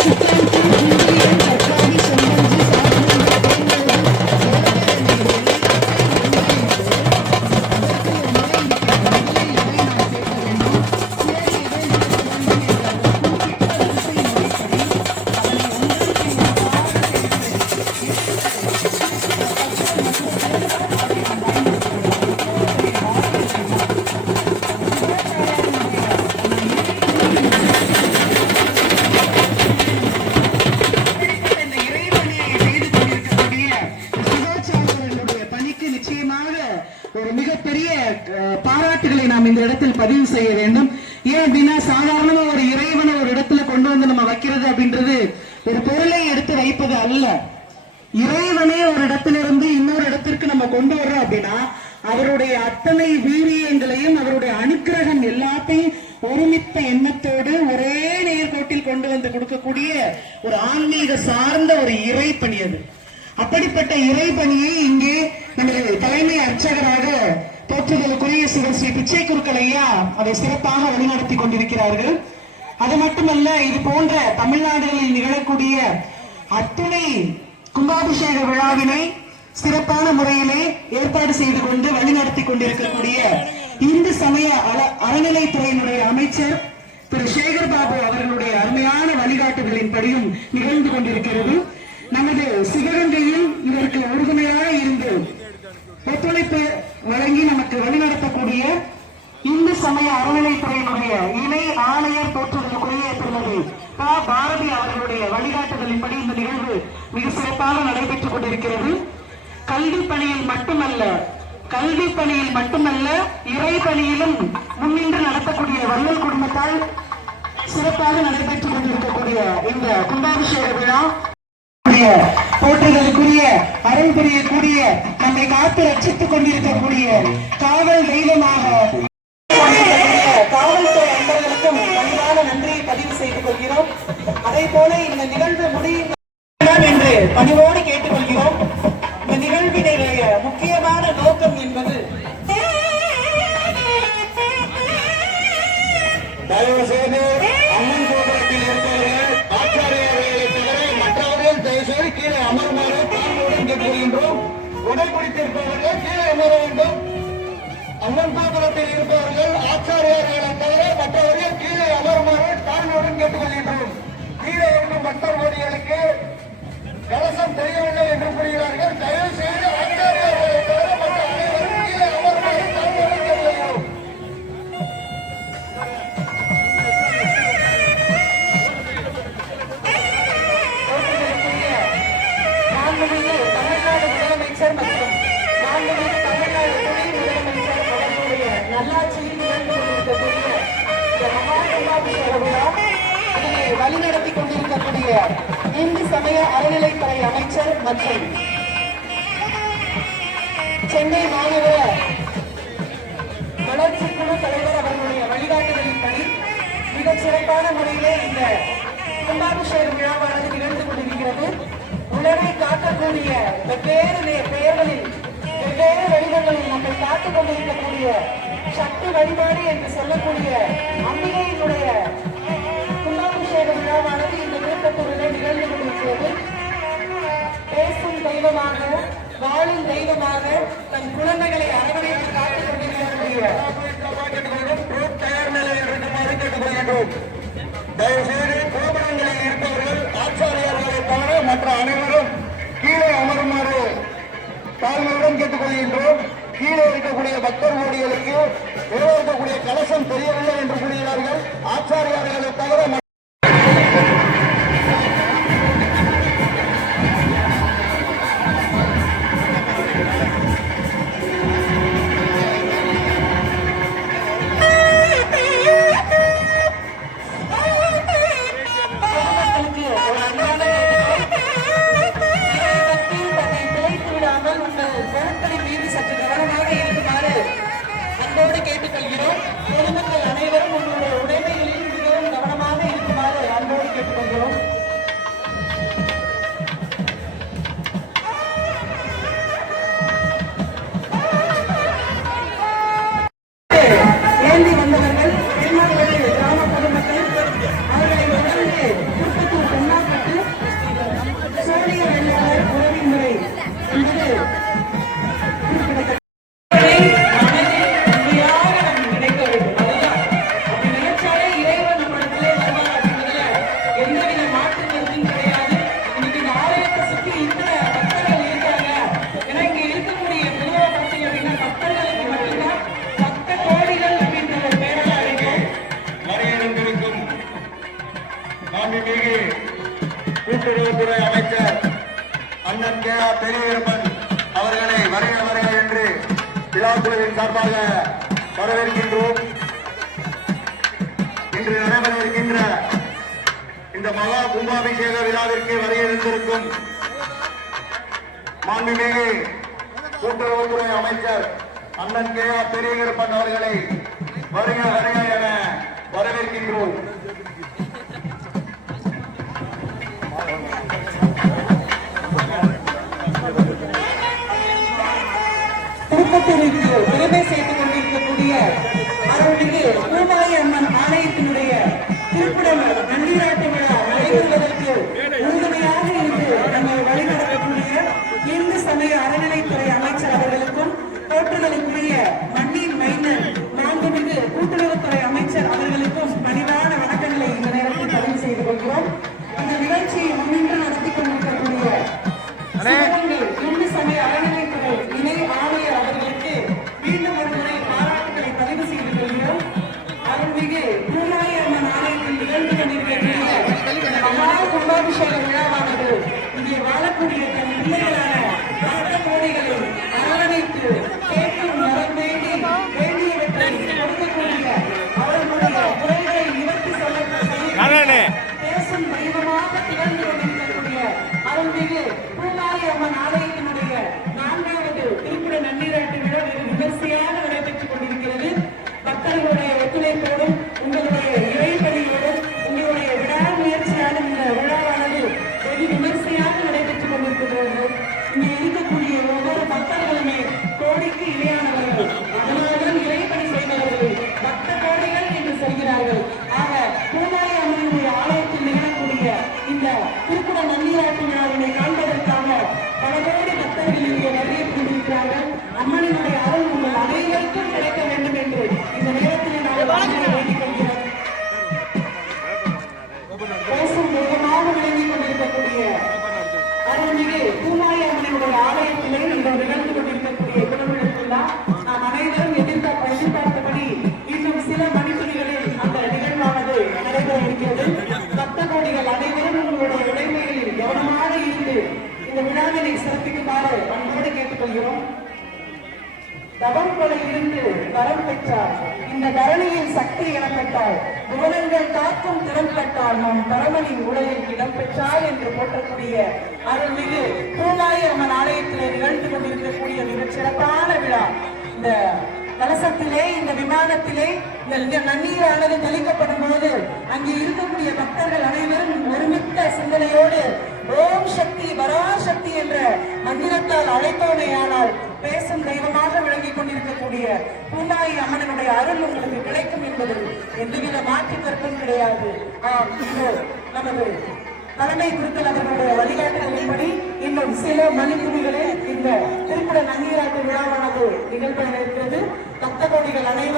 இந்த பாராட்டுகளை நாம் இந்த இடத்தில் பதிவு செய்ய வேண்டும். ஏன் அப்படின்னா சாதாரணமா ஒரு இறைவனை ஒரு இடத்துல கொண்டு வந்து நம்ம வைக்கிறது அப்படின்றது ஒரு பொருளை எடுத்து வைப்பது அல்ல. இறைவனே ஒரு இடத்திலிருந்து இன்னொரு இடத்திற்கு நம்ம கொண்டு வர்றோம் அப்படின்னா அவருடைய அத்தனை வீரியங்களையும் அவருடைய அனுக்கிரகம் எல்லாத்தையும் ஒருமித்த எண்ணத்தோடு ஒரே நேர்கோட்டில் கொண்டு வந்து கொடுக்கக்கூடிய ஒரு ஆன்மீக சார்ந்த ஒரு இறைப்பணி அது. அப்படிப்பட்ட இறைப்பணியை இங்கே நமது தலைமை அர்ச்சகராக போற்றுதலுக்குரிய சிவர் ஸ்ரீ பிச்சை குருக்கள் ஐயா அதை சிறப்பாக வழிநடத்தி கொண்டிருக்கிறார்கள். அது மட்டுமல்ல இது போன்ற தமிழ்நாடுகளில் நிகழக்கூடிய அத்துணை கும்பாபிஷேக விழாவினை சிறப்பான முறையிலே ஏற்பாடு செய்து கொண்டு வழிநடத்தி கொண்டிருக்கக்கூடிய இந்து சமய அற- அறநிலைத்துறையினுடைய அமைச்சர் திரு சேகர் பாபு அவர்களுடைய அருமையான வழிகாட்டுதலின்படியும் நிகழ்ந்து கொண்டிருக்கிறது. நமது சிவகங்கையில் இதற்கு உறுதுணையான ஒத்துழைப்பு வழங்கி நமக்கு வழிநடத்தக்கூடிய இந்து சமய அறநிலைத்துறையினுடைய இணை ஆணையர் போற்றுதலுக்குரிய திருமதி ப. பாரதி அவர்களுடைய வழிகாட்டுதலின்படி இந்த நிகழ்வு மிக சிறப்பாக நடைபெற்றுக் கொண்டிருக்கிறது கல்வி பணியில் மட்டுமல்ல கல்வி பணியில் மட்டுமல்ல இறை பணியிலும் முன்னின்று நடத்தக்கூடிய வள்ளல் குடும்பத்தால் சிறப்பாக நடைபெற்றுக் கொண்டிருக்கக்கூடிய இந்த கும்பாபிஷேக விழா கூடிய, போற்றுதலுக்குரிய அருள் புரியக்கூடிய நம்மை காத்து ரட்சித்துக் கொண்டிருக்கக்கூடிய காவல் தெய்வமாக காவல்துறை அன்பர்களுக்கும் பணிவான நன்றியை பதிவு செய்து கொள்கிறோம். அதே போல இந்த நிகழ்வு முடியும் சென்னை மாநகர வளர்ச்சி குழு தலைவர் அவர்களுடைய வழிகாட்டுதலின்படி மிகச் சிறப்பான முறையிலே இந்த கும்பாபிஷேக விழாவானது நிகழ்ந்து கொண்டிருக்கிறது. உலகை காக்கக்கூடிய வெவ்வேறு பெயர்களில் வெவ்வேறு வடிவங்களில் நம்மை காத்துக் கொண்டிருக்கக்கூடிய சக்தி வழிபாடு என்று சொல்லக்கூடிய அம்பிகையினுடைய கும்பாபிஷேக விழாவானது இந்த திருப்பத்தூரிலே நிகழ்ந்து கொண்டிருக்கிறது. பேசும் தெய்வமாக வாழும் தெய்வமாக தன் குழந்தைகளை அரவணைத்து காத்துக் கொண்டிருக்கிறோம் தயவுசெய்து கோபுரங்களில் இருப்பவர்கள் ஆச்சாரியார்களை தவிர மற்ற அனைவரும் கீழே அமருமாறு தாழ்மையுடன் கேட்டுக்கொள்கின்றோம். கீழே இருக்கக்கூடிய பக்தர் கோடிகளுக்கு இருக்கக்கூடிய கலசம் தெரியவில்லை என்று கூறுகிறார்கள். ஆச்சாரியார்களை தவிர அண்ணன் கே ஆர் பெரியப்பன் அவர்களை வருக வருக என்று விழாக்குழுவின் சார்பாக வரவேற்கின்றோம். இன்று நடைபெற இருக்கின்ற இந்த மகா கும்பாபிஷேக விழாவிற்கு வருகின்றிருக்கும் மாண்புமிகு கூட்டுறவுத்துறை அமைச்சர் அண்ணன் கே ஆர் பெரியகருப்பன் அவர்களை வருக வருக என வரவேற்கின்றோம். திருப்பத்தூருக்கு பெருமை செய்து கொண்டிருக்கக்கூடிய அருள்மிகு பூமாயி அம்மன் ஆலயத்திலே இன்று நிகழ்ந்து கொண்டிருக்கக்கூடிய நாம் அனைவரும் எதிர்பார்த்தபடி இன்னும் சில மணித்துளிகளில் அந்த நிகழ்வானது நடைபெற இருக்கிறது பக்த கோடிகள் அனைவரும் உங்களுடைய உடைமைகளில் கவனமாக இருந்து இந்த விழாவினை சிறப்பிக்குமாறு அன்போடு கேட்டுக்கொள்கிறோம். தவம் கொலை இருந்து வரம் பெற்றார். இந்த தரணியின் சக்தி எனப்பட்டால் புவனங்கள் காக்கும் திறன் பெற்றால் நாம் பரமனின் உடலில் இடம்பெற்றார் என்று போற்றக்கூடிய அருள்மிகு பூமாரி அம்மன் ஆலயத்திலே நிகழ்ந்து கொண்டிருக்கக்கூடிய மிகச் சிறப்பான விழா. இந்த கலசத்திலே இந்த விமானத்திலே இந்த நன்னீரானது தெளிக்கப்படும் போது அங்கே இருக்கக்கூடிய பக்தர்கள் அனைவரும் ஒருமித்த சிந்தனையோடு ஓம் சக்தி பராசக்தி என்ற மந்திரத்தால் அழைத்தோனேயானால் பேசும் தெய்வமாக விளங்கிக் கொண்டிருக்கக்கூடிய பூமாரி அம்மனுடைய அருள் உங்களுக்கு கிடைக்கும் என்பதில் எந்தவித மாற்று கருத்தும் கிடையாது. ஆம் இதோ நமது தலைமை குருக்கள் அவர்களுடைய வழிகாட்டுதலின்படி இன்னும் சில மணித்துளிகளில் இந்த திருக்குட நங்கீராட்டு விழாவானது நிகழ்வு இருக்கிறது பக்த கோடிகள் அனைவரும்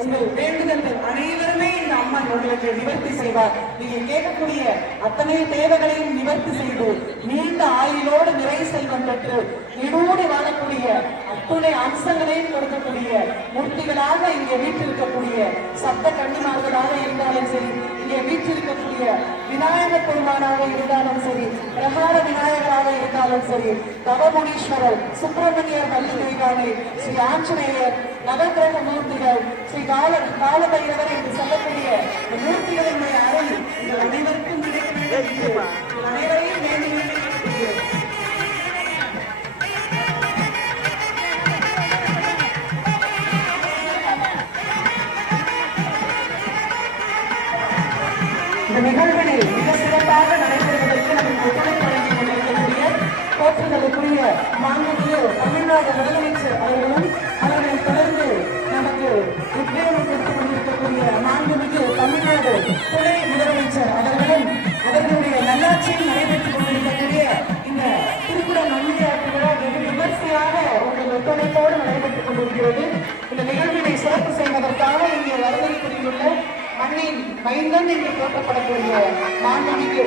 உங்கள் வேண்டுதல்கள் அனைவருமே இந்த அம்மா உங்களுக்கு நிவர்த்தி செய்வார். நீங்க கேட்கக்கூடிய அத்தனை தேவைகளையும் நிவர்த்தி செய்து நீண்ட ஆயுளோடு நிறை செல்வம் பெற்று நீடோடி வாழக்கூடிய அத்துணை அம்சங்களையும் கொடுக்கக்கூடிய மூர்த்திகளாக இங்கே வீட்டில் இருக்கக்கூடிய சத்த கண்ணிமார்களாக இருந்தாலும் சரி இங்கே வீற்றிருக்கக்கூடிய விநாயகர் பெருமானாக இருந்தாலும் சரி பிரகார விநாயகராக இருந்தாலும் சரி தவமுனீஸ்வரர் சுப்பிரமணியர் மல்லிகைகாணி ஸ்ரீ ஆஞ்சநேயர் நவகிரக மூர்த்திகள் ஸ்ரீ கால காலபைரவர் என்று சொல்லக்கூடிய செய்வதற்காக இங்கே வருகை புரிந்துள்ள மண்ணின் மைந்தன் என்று போற்றப்படக்கூடிய மாண்புமிகு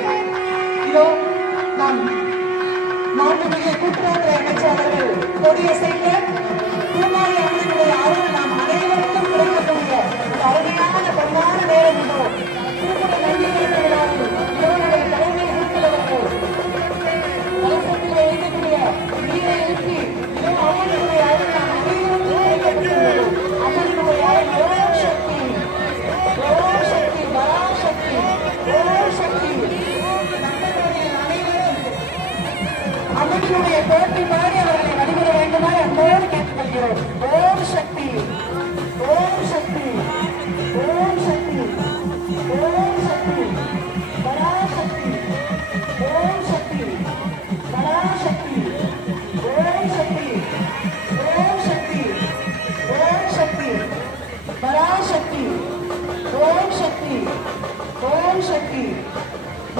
இதோ நம் மாண்புமிகு கூட்டுறவுத்துறை அமைச்சர் கொடியசைக்க பூமாரி அம்மனுடைய அருள் நாம் அனைவருக்கும் கிடைக்கக்கூடிய அருமையான பொன்னான நேரம் இதோ. திருக்குறள்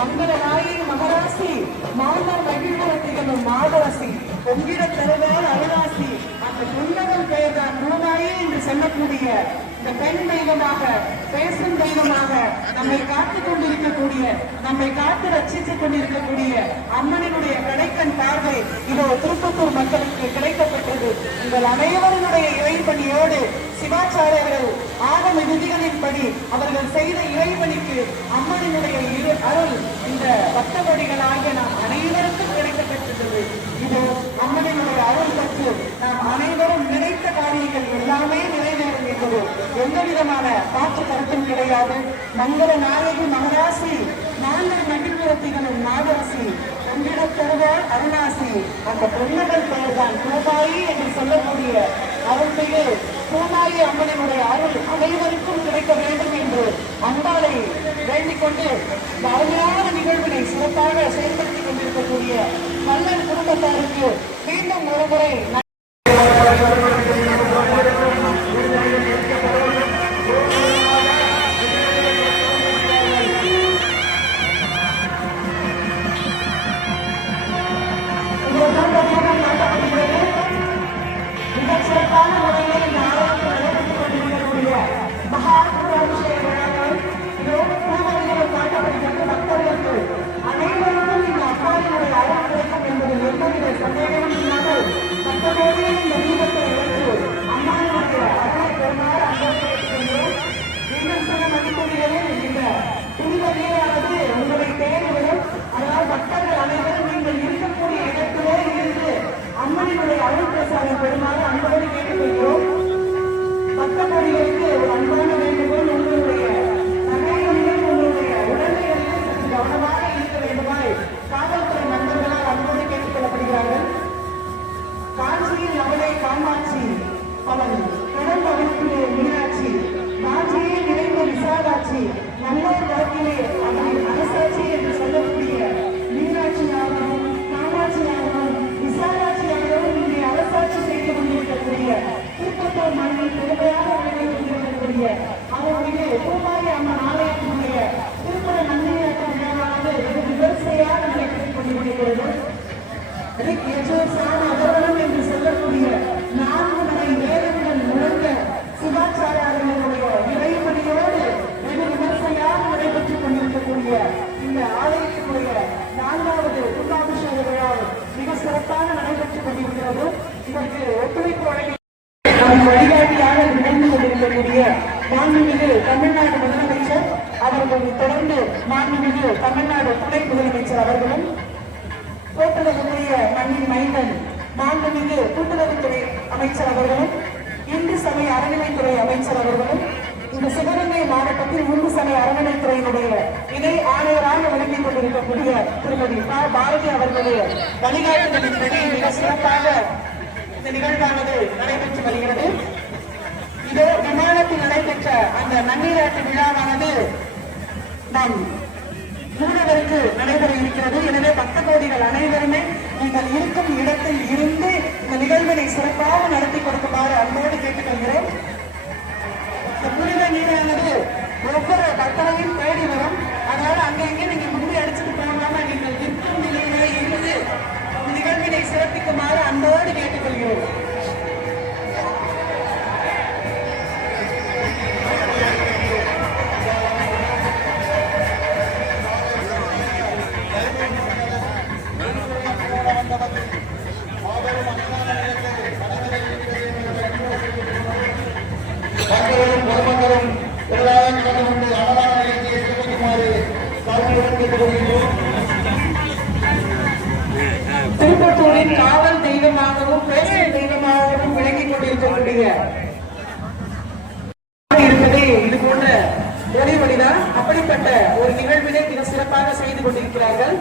மங்களநாயகி மகராசி மாந்தர் மகிழ்வரத்திகளும் மாதரசி பொங்கிட தருவார் அருளாசி. அந்த புன்னகன் பெயர்தான் குருநாயி என்று சொல்லக்கூடிய பெண் தெய்வமாக பேசும் தெய்வமாக நம்மை காத்துக் கொண்டிருக்கக்கூடிய நம்மை காத்து ரட்சித்துக் கொண்டிருக்கக்கூடிய அம்மனினுடைய கடைக்கண் பார்வை இதோ திருப்பத்தூர் மக்களுக்கு கிடைக்கப்பட்டது. உங்கள் அனைவருடைய இறைப்பணியோடு சிவாச்சாரியர்கள் ஆகம விதிகளின்படி அவர்கள் செய்த இறைப்பணிக்கு அம்மனினுடைய இரு அருள் இந்த பக்தபடிகளாகிய நாம் அனைவருக்கும் கிடைக்கப்பட்டது இது அம்மனினுடைய அருள் பெற்று நாம் அனைவரும் நினைத்த காரியங்கள் எல்லாமே கிடையாது எந்த விதமான மாற்று கருத்தும் கிடையாது. மங்கள நாயகி மகராசி நாங்கள் மகிழ்வுரத்திகளும் நாகராசி உன்னிடத் தருவார் அருணாசி அந்த பொன்னகள் பெயர்தான் கோபாயி என்று சொல்லக்கூடிய அவள் பெயர் பூமாயி அம்மனினுடைய அருள் அனைவருக்கும் கிடைக்க வேண்டும் என்று அன்பாலை வேண்டிக் கொண்டு இந்த அருமையான நிகழ்வினை சிறப்பாக செயல்படுத்திக் கொண்டிருக்கக்கூடிய மல்லன் குடும்பத்தாருக்கு மீண்டும் ஒருமுறை மிகச் அவள் கடல் அவளுக்குள்ளே மீனாட்சி காஞ்சியே நிறைந்த விசாலாட்சி நல்லோர் வழக்கிலே அவள் அரசாட்சி என்று சொல்லக்கூடிய மீனாட்சியாகவும் காமாட்சியாகவும் விசாலாட்சியாகவும் இங்கே அரசாட்சி செய்து கொண்டிருக்கக்கூடிய திருப்பத்தூர் மண்ணில் பெருமையாக விளங்கி கொண்டிருக்கக்கூடிய அவருடைய பூமாரி அம்மன் ஆலயத்தினுடைய திருப்பர நன்மையாட்ட விழாவானது வெகு விமர்சையாக நடைபெற்றுக் கொண்டிருக்கிறது. ரிக் யஜுர் சாம அதர்வனம் என்று சொல்லக்கூடிய நான்கு மணி வேதங்கள் முழங்க சிவாச்சாரியர்களுடைய இறைவனியோடு வெகு விமர்சையாக நடைபெற்றுக் கொண்டிருக்கக்கூடிய இந்த ஆலயத்தினுடைய நான்காவது கும்பாபிஷேக விழா மிக சிறப்பாக நடைபெற்றுக் கொண்டிருக்கிறது இதற்கு ஒத்துழைப்பு வழங்கி நம் வழிகாட்டியாக விளங்கி கொண்டிருக்கக்கூடிய மாண்புமிகு தமிழ்நாடு முதலமைச்சர் அவர்களை தொடர்ந்து மாண்புமிகு தமிழ்நாடு துணை முதலமைச்சர் அவர்களும் கூட்டுறவுத்துறைய மண்ணின் மைந்தன் மாண்புமிகு கூட்டுறவுத்துறை அமைச்சர் அவர்களும் இந்து சமய அறநிலைத்துறை அமைச்சர் அவர்களும் இந்த சிவகங்கை மாவட்டத்தில் இந்து சமய அறநிலைத்துறையினுடைய இணை ஆணையராக விளங்கிக் கொண்டிருக்கக்கூடிய திருமதி பாரதி அவர்களுடைய வழிகாட்டுதலின்படி மிக சிறப்பாக இந்த நிகழ்வானது நடைபெற்று வருகிறது. இதோ விமானத்தில் நடைபெற்ற அந்த நன்னீராட்டு விழாவானது நாம் மூலவருக்கு நடைபெற இருக்கிறது. எனவே பக்தகோடிகள் அனைவருமே நீங்கள் இருக்கும் இடத்தில் இருந்து இந்த நிகழ்வினை சிறப்பாக நடத்தி கொடுக்குமாறு அன்போடு கேட்டுக்கொள்கிறேன். இந்த புனித நீரானது ஒவ்வொரு பக்தரையும் தேடி வரும். அதனால அங்கங்கே நீங்க முந்தி அடிச்சுட்டு இருக்கக்கூடிய இருப்பதே இது போன்ற அப்படிப்பட்ட ஒரு நிகழ்வினை மிக சிறப்பாக செய்து கொண்டிருக்கிறார்கள்.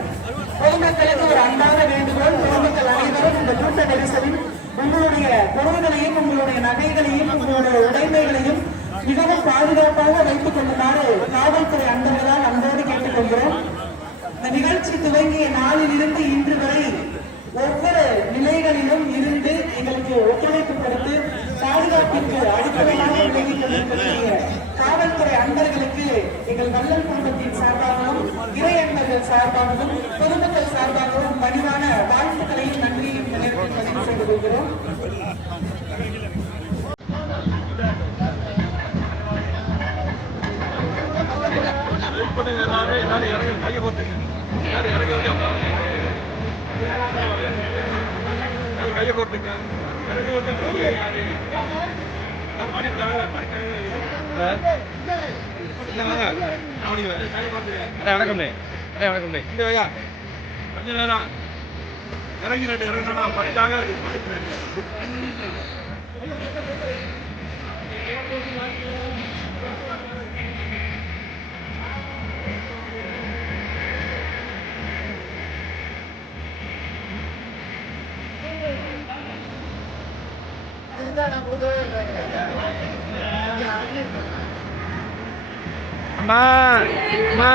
பொதுமக்களுக்கு ஒரு அன்பான வேண்டுகோள் பொதுமக்கள் அனைவரும் இந்த கூட்ட நெரிசலில் உங்களுடைய பொருள்களையும் உங்களுடைய நகைகளையும் உங்களுடைய உடைமைகளையும் மிகவும் பாதுகாப்பாக வைத்துக் கொள்ளுமாறு காவல்துறை அன்பர்களால் அன்போடு கேட்டுக்கொள்கிறோம். இந்த நிகழ்ச்சி துவங்கிய நாளிலிருந்து இன்று வரை ஒவ்வொரு நிலைகளிலும் இருந்து எங்களுக்கு ஒத்துழைப்பு கொடுத்து பாதுகாப்பிற்கு அடிப்படையாக விளங்கிக் கொண்டிருக்கக்கூடிய காவல்துறை அன்பர்களுக்கு எங்கள் வல்லல் குடும்பத்தின் சார்பாகவும் இறை அன்பர்கள் சார்பாகவும் பொதுமக்கள் சார்பாகவும் பணிவான வாழ்த்துக்களையும் நன்றியையும் இந்த நேரத்தில் பதிவு செய்து கொள்கிறோம் வணக்கம் வணக்கம் இந்த வையா. கொஞ்ச நேரம். இறங்கி ரெண்டு இறங்கினா படிச்சாங்க. அம்மா அம்மா